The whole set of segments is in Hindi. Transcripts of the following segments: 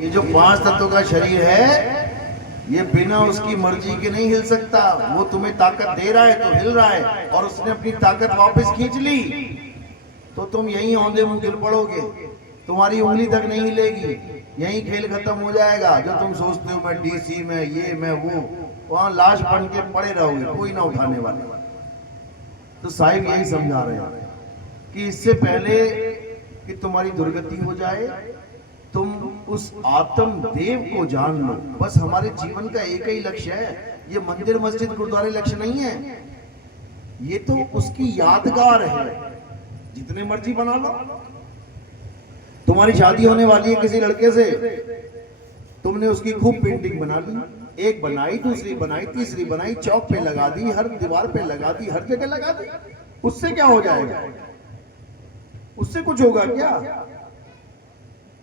ये जो पांच तत्वों का शरीर है, ये बिना उसकी मर्जी के नहीं हिल सकता। वो तुम्हें ताकत दे रहा है तो हिल रहा है, और उसने अपनी ताकत वापस खींच ली तो तुम यहीं औंधे मुंह गिर पड़ोगे। तुम्हारी उंगली तक नहीं हिलेगी, यहीं खेल खत्म हो जाएगा। जो तुम सोचते हो मैं डीसी में ये मैं वो, वहां लाश बन के पड़े रहोगे, कोई ना उठाने वाले। तो साहिब यही समझा रहे हैं कि इससे पहले कि तुम्हारी दुर्गति हो जाए, तुम उस आत्म देव को जान लो। बस हमारे जीवन का एक ही लक्ष्य है। ये मंदिर मस्जिद गुरुद्वारे लक्ष्य नहीं है, ये तो उसकी यादगार है। जितने मर्जी बना लो। तुम्हारी शादी होने वाली है किसी लड़के से, तुमने उसकी खूब पेंटिंग बना ली, एक बनाई, दूसरी बनाई, तीसरी बनाई, चौक पे लगा दी, हर दीवार पे लगा दी, हर जगह लगा दी। उससे क्या हो जाएगा? उससे कुछ होगा क्या?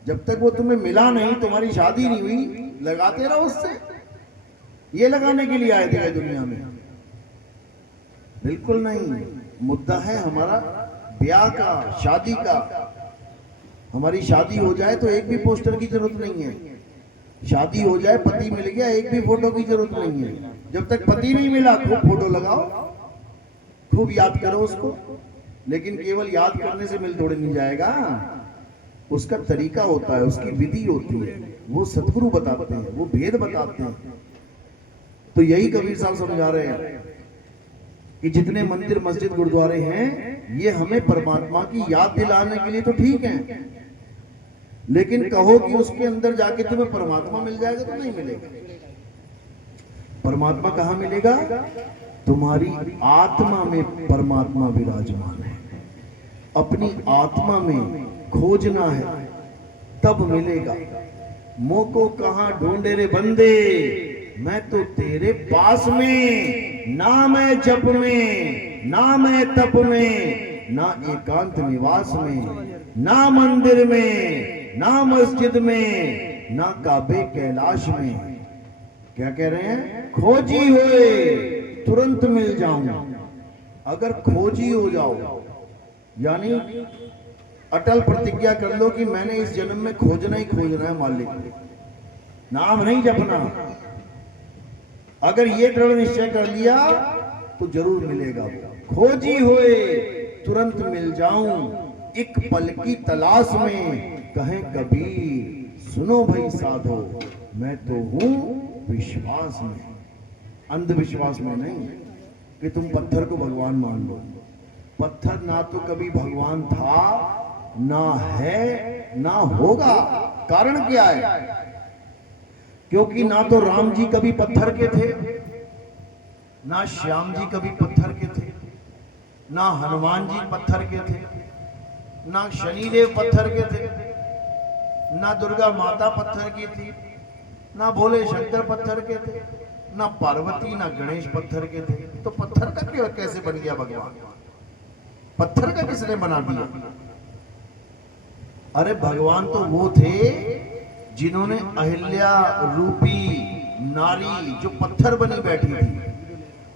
जब तक वो तुम्हें मिला नहीं, तुम्हारी शादी नहीं हुई, लगाते रहो उससे। ये लगाने के लिए आए थे दुनिया में? बिल्कुल नहीं। मुद्दा है हमारा ब्याह का, शादी का। हमारी शादी हो जाए तो एक भी पोस्टर की जरूरत नहीं है। शादी हो जाए, पति मिल गया, एक भी फोटो की जरूरत नहीं है। जब तक पति नहीं मिला, खूब फोटो लगाओ, खूब याद करो उसको। लेकिन केवल याद करने से मिल थोड़े नहीं जाएगा। उसका तरीका होता है, उसकी विधि होती है, वो सतगुरु बताते हैं, वो भेद बताते हैं। तो यही कबीर साहब समझा रहे हैं कि जितने मंदिर मस्जिद गुरुद्वारे हैं, ये हमें परमात्मा की याद दिलाने के लिए तो ठीक है, लेकिन कहो कि उसके अंदर जाके तुम्हें परमात्मा मिल जाएगा तो नहीं मिलेगा। परमात्मा कहाँ मिलेगा? तुम्हारी आत्मा में परमात्मा विराजमान है। अपनी आत्मा में खोजना है, तब मिलेगा। मोको कहाँ ढूंढे रे बंदे, मैं तो तेरे पास में। ना मैं जप में, ना मैं तप में, ना एकांत निवास में, ना मंदिर में, ना मस्जिद में, ना काबे कैलाश में। क्या कह रहे हैं? खोजी होए तुरंत मिल जाऊं। अगर खोजी हो जाओ, यानी अटल प्रतिज्ञा कर लो कि मैंने इस जन्म में खोजना ही खोजना है मालिक, नाम नहीं जपना। अगर ये दृढ़ निश्चय कर लिया तो जरूर मिलेगा। खोजी होए तुरंत मिल जाऊं, एक पल की तलाश में, कहे कबीर सुनो भाई साधो, मैं तो हूं विश्वास में। अंधविश्वास में नहीं कि तुम पत्थर को भगवान मान लो। पत्थर ना तो कभी भगवान था, ना है, ना होगा। कारण क्या है? क्योंकि ना तो राम जी कभी पत्थर के थे, ना श्याम जी कभी पत्थर के थे, ना हनुमान जी पत्थर के थे, ना शनिदेव पत्थर के थे, ना दुर्गा माता पत्थर की थी, ना भोले शंकर पत्थर के थे, ना पार्वती ना गणेश पत्थर के थे। तो पत्थर का क्यों कैसे बन गया भगवान? पत्थर का किसने बना दिया? अरे भगवान तो वो थे जिन्होंने अहिल्या रूपी नारी जो पत्थर बनी बैठी थी,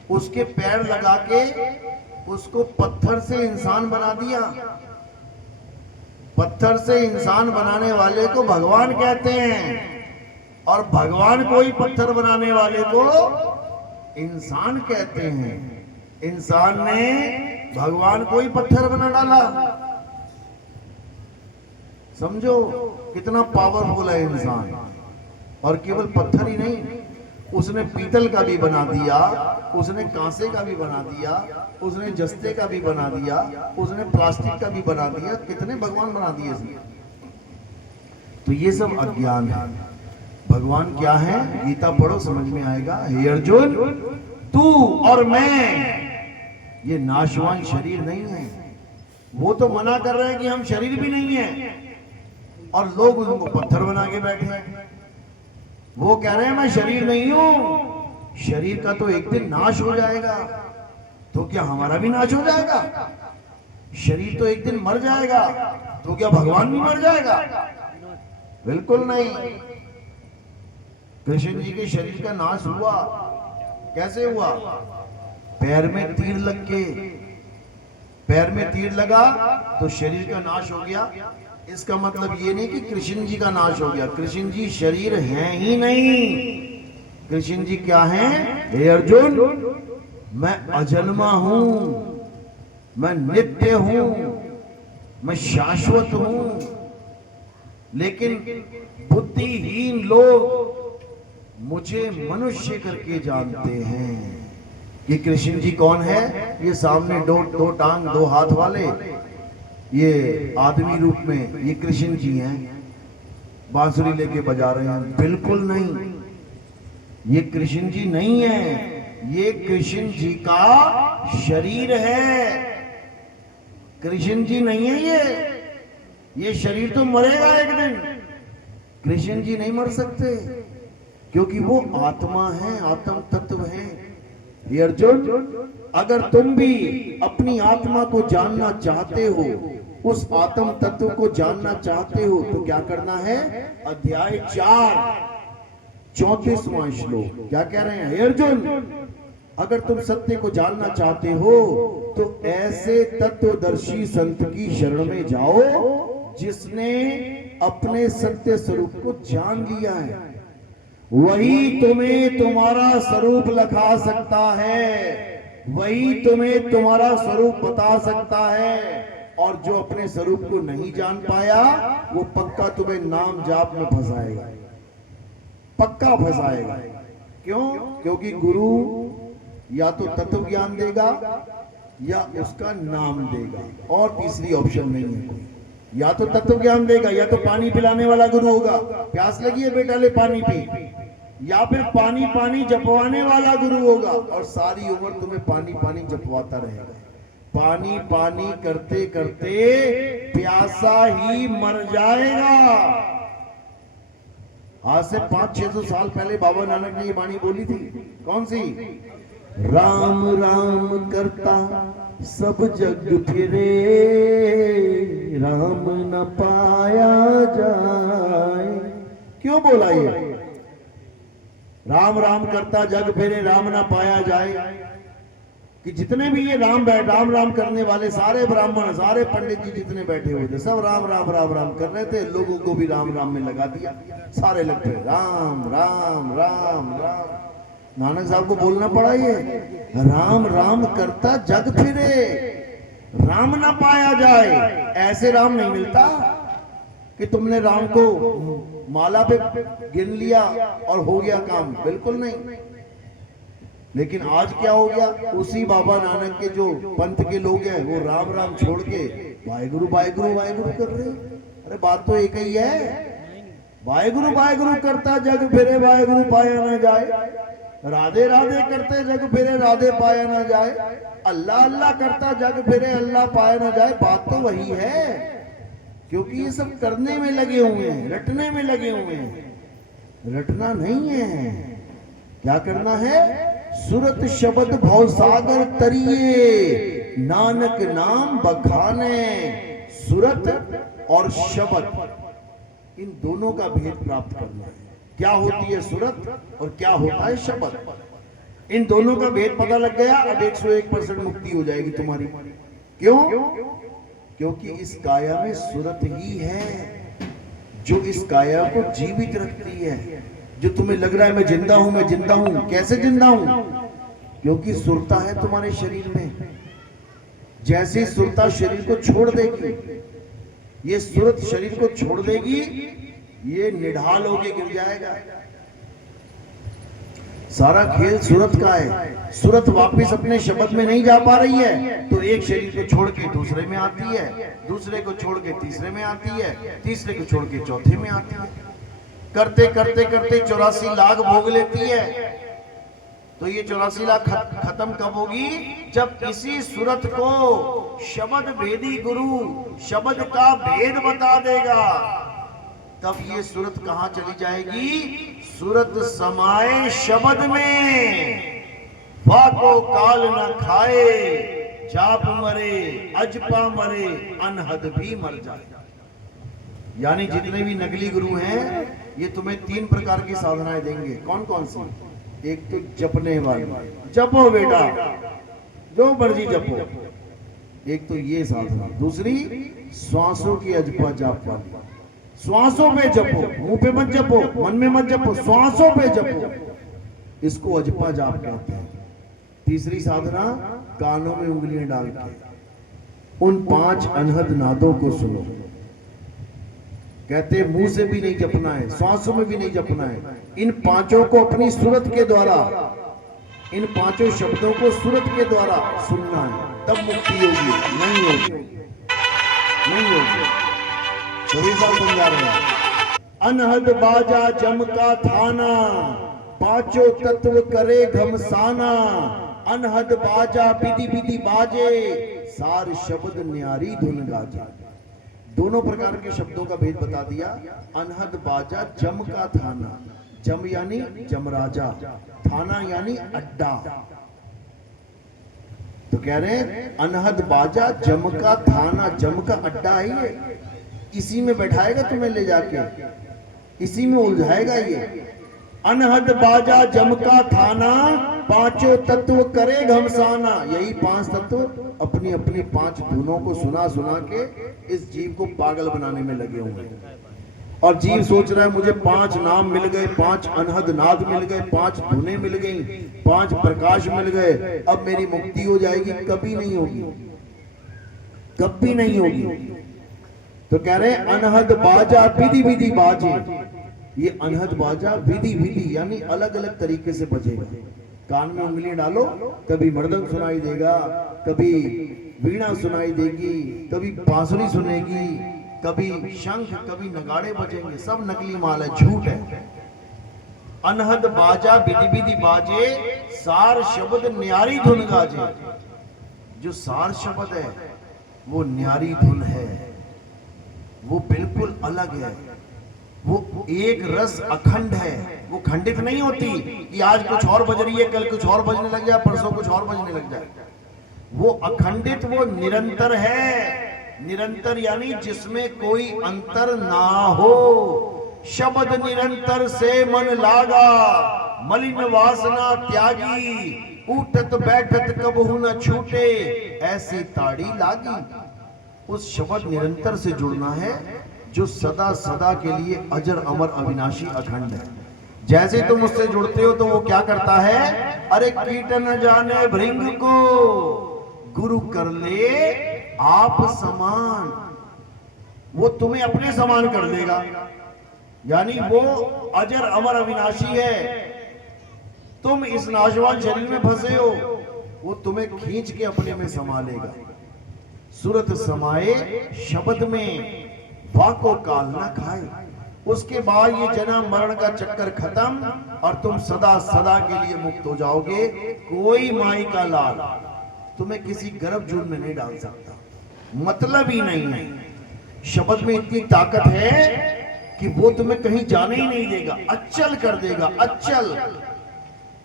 उसके पैर लगा के उसको पत्थर से इंसान बना दिया। पत्थर से इंसान बनाने वाले को भगवान कहते हैं, और भगवान को ही पत्थर बनाने वाले को इंसान कहते हैं। इंसान ने भगवान को ही पत्थर बना डाला। समझो कितना पावरफुल है इंसान। और केवल पत्थर ही नहीं, उसने पीतल का भी बना दिया, उसने कांसे का भी बना दिया, उसने जस्ते का भी बना दिया, उसने प्लास्टिक का भी बना दिया। कितने भगवान बना दिए इसने। तो ये सब अज्ञान है। भगवान क्या है? गीता पढ़ो समझ में आएगा। हे अर्जुन, तू और मैं ये नाशवान शरीर नहीं है। वो तो मना कर रहे हैं कि हम शरीर भी नहीं है, और लोग उनको पत्थर बना के बैठे हैं। वो कह रहे हैं मैं शरीर नहीं हूं। शरीर का तो एक दिन नाश हो जाएगा, तो क्या हमारा भी नाश हो जाएगा? शरीर तो एक दिन मर जाएगा, तो क्या भगवान भी मर जाएगा? बिल्कुल नहीं। कृष्ण जी के शरीर का नाश हुआ। कैसे हुआ? पैर में तीर लग के, पैर में तीर लगा तो शरीर का नाश हो गया। इसका मतलब ये नहीं कि कृष्ण जी का नाश हो गया। कृष्ण जी शरीर हैं ही नहीं। कृष्ण जी क्या हैं? हे अर्जुन, मैं अजन्मा हूं, मैं नित्य हूं, मैं शाश्वत हूं। लेकिन बुद्धिहीन लोग मुझे मनुष्य करके जानते हैं कि कृष्ण जी कौन है। ये सामने दो टांग दो हाथ वाले, ये आदमी रूप में ये कृष्ण जी हैं, बांसुरी लेके बजा रहे हैं। बिल्कुल नहीं, ये कृष्ण जी नहीं है, ये कृष्ण जी का शरीर है। कृष्ण जी नहीं है ये शरीर तो मरेगा एक दिन। कृष्ण जी नहीं मर सकते क्योंकि वो आत्मा है, आत्म तत्व है। ये अर्जुन, अगर तुम भी अपनी आत्मा को जानना चाहते हो, उस आत्म तत्व को जानना चाहते हो, तो क्या करना है? अध्याय 4 34वां श्लोक क्या कह रहे हैं? हे अर्जुन, अगर तुम सत्य को जानना चाहते हो तो ऐसे तत्वदर्शी संत की शरण में जाओ जिसने अपने सत्य स्वरूप को जान लिया है। वही तुम्हें तुम्हारा स्वरूप लखा सकता है, वही तुम्हें तुम्हारा स्वरूप बता सकता है। और जो अपने स्वरूप को नहीं जान पाया, वो पक्का तुम्हें नाम जाप में फंसाएगा, पक्का फंसाएगा। क्यों? क्योंकि गुरु या तो तत्व ज्ञान देगा या उसका नाम देगा, और तीसरी ऑप्शन नहीं है कोई। या तो तत्व ज्ञान देगा, या तो पानी पिलाने वाला गुरु होगा, प्यास लगी है बेटा ले पानी पी, या फिर पानी पानी जपवाने वाला गुरु होगा और सारी उम्र तुम्हें पानी पानी जपवाता रहेगा। पानी पानी करते करते प्यासा ही मर जाएगा। आज से 500-600 साल पहले बाबा नानक ने ये वाणी बोली थी। कौन सी? राम राम करता सब जग फिरे, राम न पाया जाए। क्यों बोला ये? राम राम करता जग फिरे, राम न पाया जाए, कि जितने भी ये राम राम करने वाले सारे ब्राह्मण, सारे पंडित जी जितने बैठे हुए थे, सब राम राम राम राम कर रहे थे। लोगों को भी राम राम में लगा दिया, सारे लगते राम राम राम राम। नानक साहब को बोलना पड़ा ये, राम राम करता जग फिरे, राम ना पाया जाए। ऐसे राम नहीं मिलता कि तुमने राम को माला पे गिन लिया और हो गया काम, बिल्कुल नहीं। लेकिन आज क्या हो गया? उसी बाबा नानक के जो पंथ के लोग हैं, वो राम राम छोड़ के वाहेगुरु वाहेगुरु वाहेगुरु कर रहे। अरे बात तो एक ही है, वाहेगुरु करता जग फिरे, वाहेगुरु पाया ना जाए। राधे राधे करते जग फिरे, राधे पाया ना जाए। अल्लाह अल्लाह करता जग फिरे, अल्लाह पाया ना जाए। बात तो वही है, क्योंकि ये सब करने में लगे हुए हैं, रटने में लगे हुए हैं। रटना नहीं है, क्या करना है? सुरत शब्द भवसागर तरिए, नानक नाम बखाने। सुरत और शब्द, इन दोनों का भेद प्राप्त करना है। क्या होती है सुरत और क्या होता है शब्द? इन दोनों का भेद पता लग गया, अब 101% मुक्ति हो जाएगी तुम्हारी। क्यों? क्योंकि इस काया में सुरत ही है जो इस काया को जीवित रखती है। जो तुम्हें लग रहा है मैं जिंदा हूं, मैं जिंदा हूं, कैसे जिंदा हूं? क्योंकि सुरता है तुम्हारे शरीर में। जैसे सुरता शरीर को छोड़ देगी, ये सुरत शरीर को छोड़ देगी, ये निढाल होके गिर जाएगा। सारा खेल सुरत का है। सुरत वापस अपने शब्द में नहीं जा पा रही है, तो एक शरीर को छोड़ के दूसरे में आती है, दूसरे को छोड़ के तीसरे में आती है, तीसरे को छोड़ के चौथे में आती है। करते करते करते 84 लाख भोग लेती है। तो ये 84 लाख खत्म कब होगी? जब इसी सुरत को शब्द भेदी गुरु शब्द का भेद बता देगा, तब ये सुरत कहां चली जाएगी? सुरत समाए शब्द में, फाको काल न खाए, जाप मरे अजपा मरे, अनहद भी मर जाए। यानी जितने भी नकली गुरु हैं, ये तुम्हें 3 प्रकार की साधनाएं देंगे। कौन कौन सी? एक तो जपने वाली, जपो बेटा जो मर्जी जपो, एक तो ये साधना। दूसरी श्वासों की अजपा जाप वाली। श्वासों पे जपो, मुंह पे मत जपो, मन में मत जपो, श्वासों पे जपो, इसको अजपा जाप कहते हैं। तीसरी साधना, कानों में उंगलियां डाल के उन 5 अनहद नादों को सुनो। कहते मुंह से भी नहीं जपना है, श्वासों में भी नहीं जपना है, इन 5 को अपनी सूरत के द्वारा, इन 5 शब्दों को सूरत के द्वारा सुनना है, तब मुक्ति होगी। नहीं होगी, नहीं होगी। कबीर साहब समझा रहे हैं, अनहद बाजा जम का थाना, 5 तत्व करे घमसाना, अनहद बाजा विधि विधि बाजे, सार शब्द न्यारी धुन गाजे। दोनों प्रकार के शब्दों का भेद बता दिया। अनहद बाजा जम का थाना, जम यानी जमराजा, थाना यानी अड्डा। तो कह रहे हैं अनहद बाजा जम का थाना, जम का अड्डा है ये, इसी में बैठाएगा तुम्हें ले जाके, इसी में उलझाएगा ये। अनहद बाजा जम का थाना, 5 तत्व करे घमसाना। यही 5 तत्व अपनी अपनी 5 धुनों को सुना सुना के इस जीव को पागल बनाने में लगे हुए हैं। और जीव सोच रहा है मुझे 5 नाम मिल गए, 5 अनहद नाद मिल गए, 5 धुनें मिल गई, 5 प्रकाश मिल गए, अब मेरी मुक्ति हो जाएगी। कभी नहीं होगी, कभी नहीं होगी। तो कह रहे अनहद बाजा विधि विधि बाजे। ये अनहद बाजा विधि विधि यानी अलग अलग तरीके से बजेगा। कान में उंगली डालो, कभी मृदंग सुनाई देगा, कभी वीणा सुनाई देगी, कभी बांसुरी सुनेगी, कभी शंख, कभी नगाड़े बजेंगे। सब नकली माल है, झूठ है। अनहद बाजा विधि विधि बाजे, सार शब्द न्यारी धुन गाजे। जो सार शब्द है वो न्यारी धुन है, वो बिल्कुल अलग है, वो एक रस अखंड है, वो खंडित नहीं होती कि आज कुछ और बज रही है, कल कुछ और बजने लग जाए, परसों कुछ और बजने लग जाए। वो अखंडित, वो निरंतर है। निरंतर यानी जिसमें कोई अंतर ना हो। शब्द निरंतर से मन लागा, मलिन वासना त्यागी, उठत बैठत कबहू न छूटे, ऐसी ताड़ी लागी। उस शब्द निरंतर से जुड़ना है जो सदा सदा के लिए अजर अमर अविनाशी अखंड है। जैसे तुम उससे जुड़ते हो तो वो क्या करता है, अरे कीट न जाने भृंग को, गुरु कर ले आप समान। वो तुम्हें अपने समान कर देगा, यानी वो अजर अमर अविनाशी है। तुम इस नाशवान शरीर में फंसे हो, वो तुम्हें खींच के अपने में समा लेगा। सूरत समाए शब्द में, वाको काल न खाए। उसके बाद ये जन्म मरण का चक्कर खत्म और तुम सदा सदा के लिए मुक्त हो जाओगे। कोई माई का लाल तुम्हें किसी गर्भ जून में नहीं डाल सकता, मतलब ही नहीं है। शब्द में इतनी ताकत है कि वो तुम्हें कहीं जाने ही नहीं देगा, अचल कर देगा, अचल।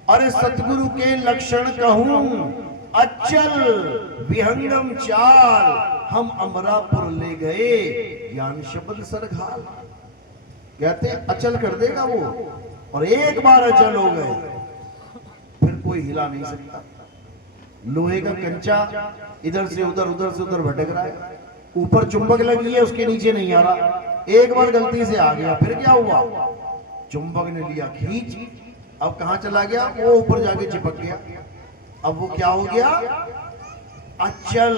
अरे सतगुरु के लक्षण कहूं, अचल विहंगम चाल, हम अमरापुर ले गए, ज्ञान शब्द सरघाल। कहते अचल कर देगा वो, और एक बार अचल हो गए फिर कोई हिला नहीं सकता। लोहे का कंचा इधर से उधर, उधर से उधर भटक रहा है, ऊपर चुंबक लगी है, उसके नीचे नहीं आ रहा। एक बार गलती से आ गया, फिर क्या हुआ, चुंबक ने लिया खींच, अब कहां चला गया, वो ऊपर जाके चिपक गया। अब वो क्या हो गया, अचल।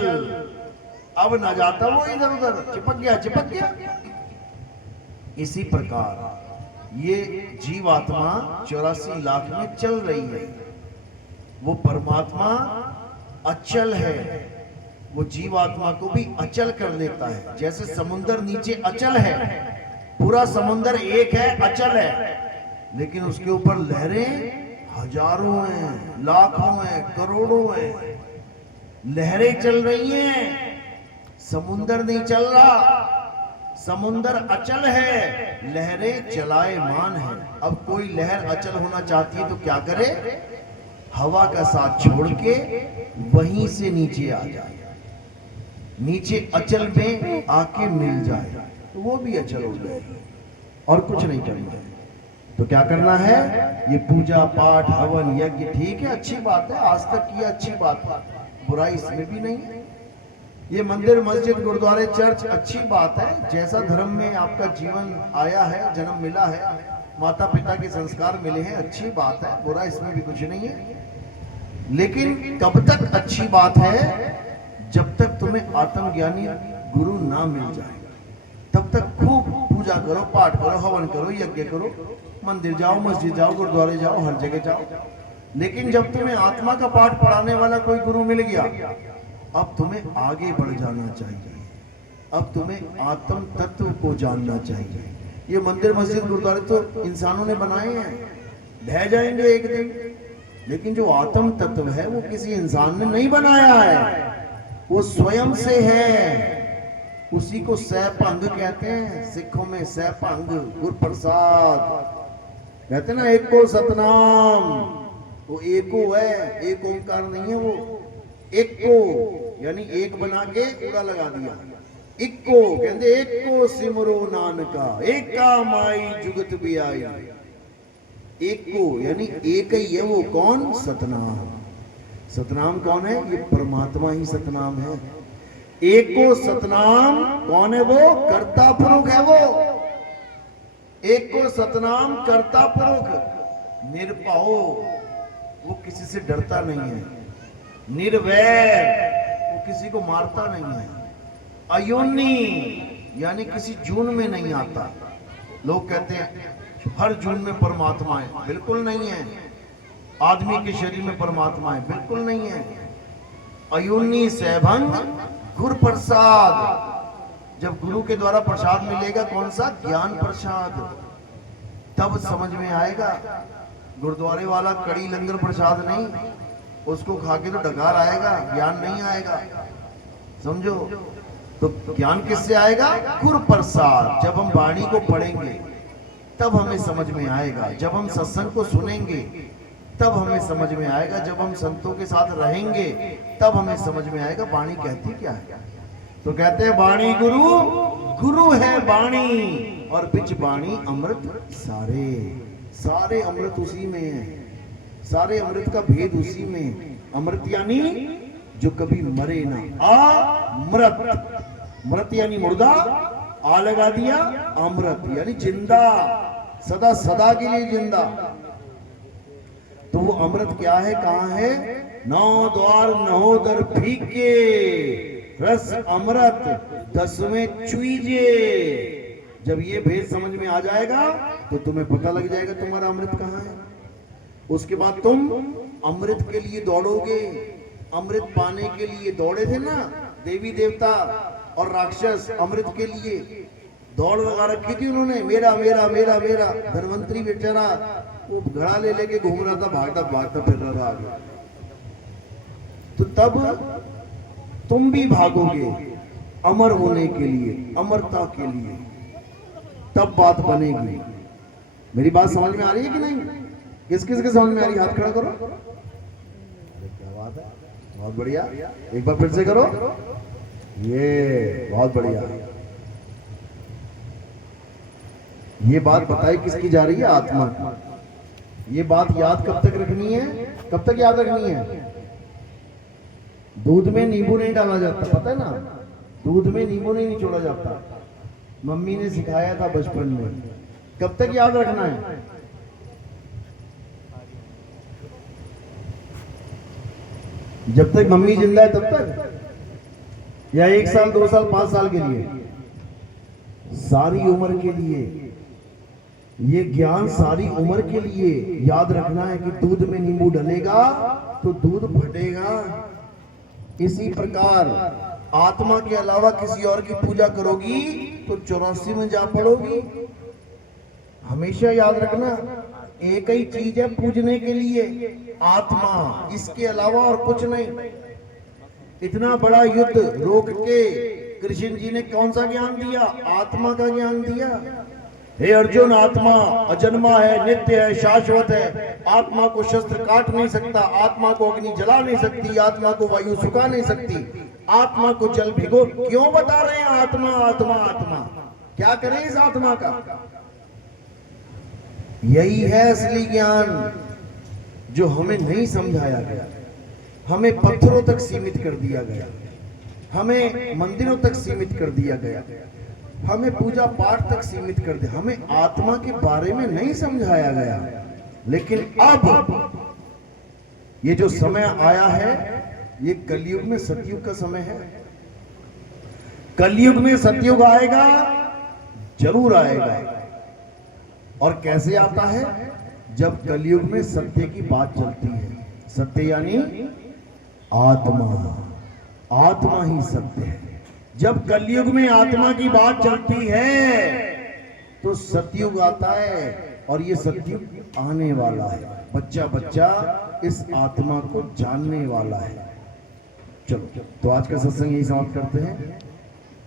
अब ना जाता वो इधर उधर, चिपक गया, चिपक गया। इसी प्रकार ये जीवात्मा 84 लाख में चल रही है। वो परमात्मा अचल है, वो जीवात्मा को भी अचल कर देता है। जैसे समुंदर नीचे अचल है, पूरा समुंदर एक है, अचल है, लेकिन उसके ऊपर लहरें हजारों हैं, लाखों हैं, करोड़ों हैं। लहरें चल रही हैं, समुंदर नहीं चल रहा। समुंदर अचल है, लहरें चलायमान है। अब कोई लहर अचल होना चाहती है तो क्या करे, हवा का साथ छोड़ के वहीं से नीचे आ जाए, नीचे अचल में आके मिल जाए तो वो भी अचल हो जाएगी। और कुछ नहीं करना है। तो क्या करना है, ये पूजा पाठ हवन यज्ञ ठीक है, अच्छी बात है, आज तक किया अच्छी बात है, बुराई इसमें भी नहीं है। ये मंदिर, मस्जिद, गुरुद्वारे, चर्च अच्छी बात है। जैसा धर्म में आपका जीवन आया है, जन्म मिला है, माता पिता के संस्कार मिले हैं, अच्छी बात है, बुरा इसमें भी कुछ नहीं है। लेकिन कब तक अच्छी बात है? जब तक तुम्हें आत्मज्ञानी गुरु ना मिल जाए, तब तक खूब पूजा करो, पाठ करो, हवन करो, यज्ञ करो, मंदिर जाओ, मस्जिद जाओ, गुरुद्वारे जाओ, हर जगह जाओ। लेकिन जब तुम्हें आत्मा का पाठ पढ़ाने वाला कोई गुरु मिल गया, अब तुम्हें आगे बढ़ जाना चाहिए। अब तुम्हें आत्म तत्व को जानना चाहिए। ये मंदिर, मस्जिद, गुरुद्वारे तो इंसानों ने बनाए हैं, ढह जाएंगे एक दिन। लेकिन जो आत्म तत्व है वो किसी इंसान ने नहीं बनाया है, वो स्वयं से है। उसी को सैभंग कहते हैं, सिखों में सैभंग, गुरु प्रसाद कहते हैं ना, एक को सतनाम, वो एको है, एक ओंकार नहीं है, वो एक को यानी एक बना के पूरा लगा दिया। इक्को कहते, एक को सिमरो नानका, एका माई जुगत भी आई। एक को यानी एक ही है, वो कौन? सतनाम। सतनाम कौन है? ये परमात्मा ही सतनाम है। एक को सतनाम कौन है? वो कर्ता पुरुष है। वो एक को सतनाम कर्ता पुरुष, निर्भय, वो किसी से डरता नहीं है। निर्वैर, वो किसी को मारता नहीं है। अयोनि यानी किसी जून में नहीं आता। लोग कहते हैं हर जून में परमात्मा है, बिल्कुल नहीं है। आदमी के शरीर में परमात्मा है, बिल्कुल नहीं है। अयोनि सैभंग गुरु प्रसाद। जब गुरु के द्वारा प्रसाद मिलेगा, कौन सा? ज्ञान प्रसाद, तब समझ में आएगा। गुरुद्वारे वाला कड़ी लंगर प्रसाद नहीं, उसको खा के तो डकार आएगा, ज्ञान नहीं आएगा। समझो? तो ज्ञान किससे आएगा? गुरु प्रसाद। जब हम वाणी को पढ़ेंगे तब हमें समझ में आएगा। जब हम सत्संग को सुनेंगे तब हमें समझ में आएगा। जब हम संतों के साथ रहेंगे तब हमें समझ में आएगा वाणी कहती क्या है। तो कहते हैं वाणी गुरु, गुरु है वाणी, और बिच वाणी अमृत सारे। सारे अमृत उसी में है, सारे अमृत का भेद उसी में। अमृत यानी जो कभी मरे ना। अमृत, मृत यानी मुर्दा, आ लगा दिया, अमृत यानी जिंदा, सदा सदा के लिए जिंदा। तो वो अमृत क्या है, कहां है? नौ द्वार नहो दर फीके, रस अमृत दसवें चुईजे। जब ये भेद समझ में आ जाएगा तो तुम्हें पता लग जाएगा तुम्हारा अमृत कहां है। उसके बाद तुम अमृत के लिए दौड़ोगे। अमृत पाने के लिए दौड़े थे ना देवी देवता और राक्षस, अमृत के लिए दौड़ लगा रखी थी उन्होंने, मेरा मेरा मेरा मेरा। धनवंतरी बेचारा वो घड़ा ले लेके घूम रहा था, भागता भागता फिर रहा था आगे। तो तब तुम भी भागोगे अमर होने के लिए, अमरता के लिए, तब बात बनेगी। मेरी बात समझ में आ रही है कि नहीं? किस किस के समझ में आ रही है? हाथ खड़ा करो। क्या बात है, बहुत बढ़िया। एक बार फिर से करो, ये बहुत बढ़िया। ये बात बताई किसकी जा रही है? आत्मा। ये बात याद कब तक रखनी है? कब तक याद रखनी है? दूध में नींबू नहीं डाला जाता, पता है ना? दूध में नींबू नहीं निचोड़ा जाता। मम्मी ने सिखाया था बचपन में। कब तक याद रखना है? जब तक मम्मी जिंदा है तब तक, या 1 साल 2 साल 5 साल के लिए? सारी उम्र के लिए। ये ज्ञान सारी उम्र के लिए याद रखना है कि दूध में नींबू डलेगा तो दूध फटेगा। इसी प्रकार आत्मा के अलावा किसी और की पूजा करोगी तो 84 में जा पड़ोगी। हमेशा याद रखना, एक ही चीज है पूजने के लिए, आत्मा, इसके अलावा और कुछ नहीं। इतना बड़ा युद्ध रोक के कृष्ण जी ने कौन सा ज्ञान दिया? आत्मा का ज्ञान दिया। हे अर्जुन, आत्मा अजन्मा है, नित्य है, शाश्वत है। आत्मा को शस्त्र काट नहीं सकता, आत्मा को अग्नि जला नहीं सकती, आत्मा को वायु सुखा नहीं सकती, आत्मा को जल भिगो। क्यों बता रहे हैं आत्मा आत्मा आत्मा? क्या करें इस आत्मा का? यही है असली ज्ञान जो हमें नहीं समझाया गया, हमें पत्थरों तक सीमित कर दिया गया। हमें मंदिरों तक सीमित कर दिया गया, हमें पूजा पाठ तक सीमित कर दिया, हमें आत्मा के बारे में नहीं समझाया गया। लेकिन अब ये जो समय आया है, ये कलयुग में सतयुग का समय है। कलयुग में सतयुग आएगा, जरूर आएगा। और कैसे आता है? जब कलयुग में सत्य की बात चलती है। सत्य यानी आत्मा, आत्मा ही सत्य है। जब कलयुग में आत्मा की बात चलती है तो सतयुग आता है, और ये सतयुग आने वाला है। बच्चा बच्चा इस आत्मा को जानने वाला है। चलो, तो आज का सत्संग यही समाप्त करते हैं।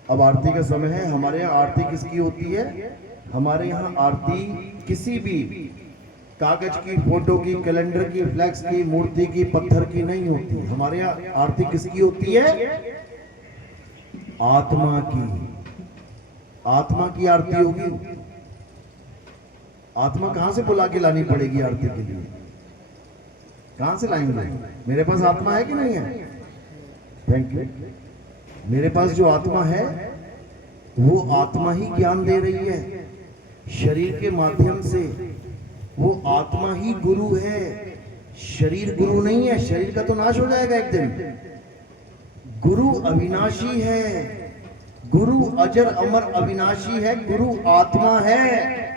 अब आरती का समय है। हमारे यहाँ आरती किसकी होती है? हमारे यहाँ आरती किसी भी कागज की, फोटो की, कैलेंडर की, फ्लैक्स की, मूर्ति की, पत्थर की नहीं होती। हमारे यहाँ आरती किसकी होती है? आत्मा की। आत्मा की आरती होगी। आत्मा कहां से बुला के लानी पड़ेगी आरती के लिए? कहां से लाएंगे? मेरे पास आत्मा है कि नहीं है? Thank you. मेरे पास जो आत्मा है वो आत्मा ही ज्ञान दे रही है शरीर के माध्यम से। वो आत्मा ही गुरु है, शरीर गुरु नहीं है। शरीर का तो नाश हो जाएगा एक दिन। गुरु अविनाशी है, गुरु अजर अमर अविनाशी है, गुरु आत्मा है।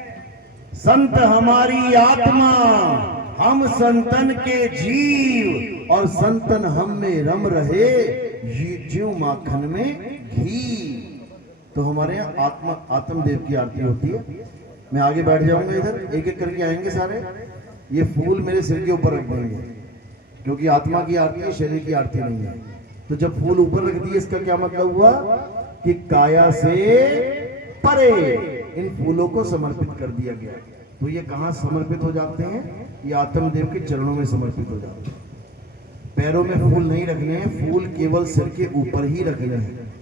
संत हमारी आत्मा, हम संतन के जीव, और संतन हम में रम रहे, जीव माखन में घी। तो हमारे यहाँ आत्मा, आत्मदेव की आरती होती है। मैं आगे बैठ जाऊंगा, इधर एक एक करके आएंगे सारे। ये फूल मेरे सिर के ऊपर रख देंगे, क्योंकि आत्मा की आरती है, शरीर की आरती नहीं है। तो जब फूल ऊपर रख दिए, इसका क्या मतलब हुआ? कि काया से परे इन फूलों को समर्पित कर दिया गया। तो ये कहाँ समर्पित हो जाते हैं? ये आत्मदेव के चरणों में समर्पित हो जाते हैं। पैरों में फूल नहीं रखने हैं, फूल केवल सिर के ऊपर ही रखने हैं।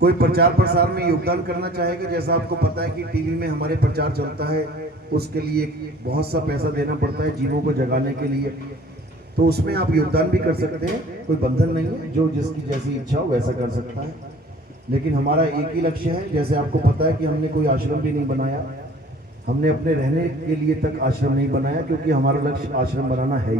कोई प्रचार प्रसार में योगदान करना चाहेगा, जैसा आपको पता है कि टीवी में हमारे प्रचार चलता है, उसके लिए बहुत सा पैसा देना पड़ता है जीवों को जगाने के लिए। तो उसमें आप योगदान भी कर सकते हैं, कोई बंधन नहीं है, जो जिसकी जैसी इच्छा हो वैसा कर सकता है। लेकिन हमारा एक ही लक्ष्य है। जैसे आपको पता है कि हमने कोई आश्रम भी नहीं बनाया, हमने अपने रहने के लिए तक आश्रम नहीं बनाया, क्योंकि हमारा लक्ष्य आश्रम बनाना है।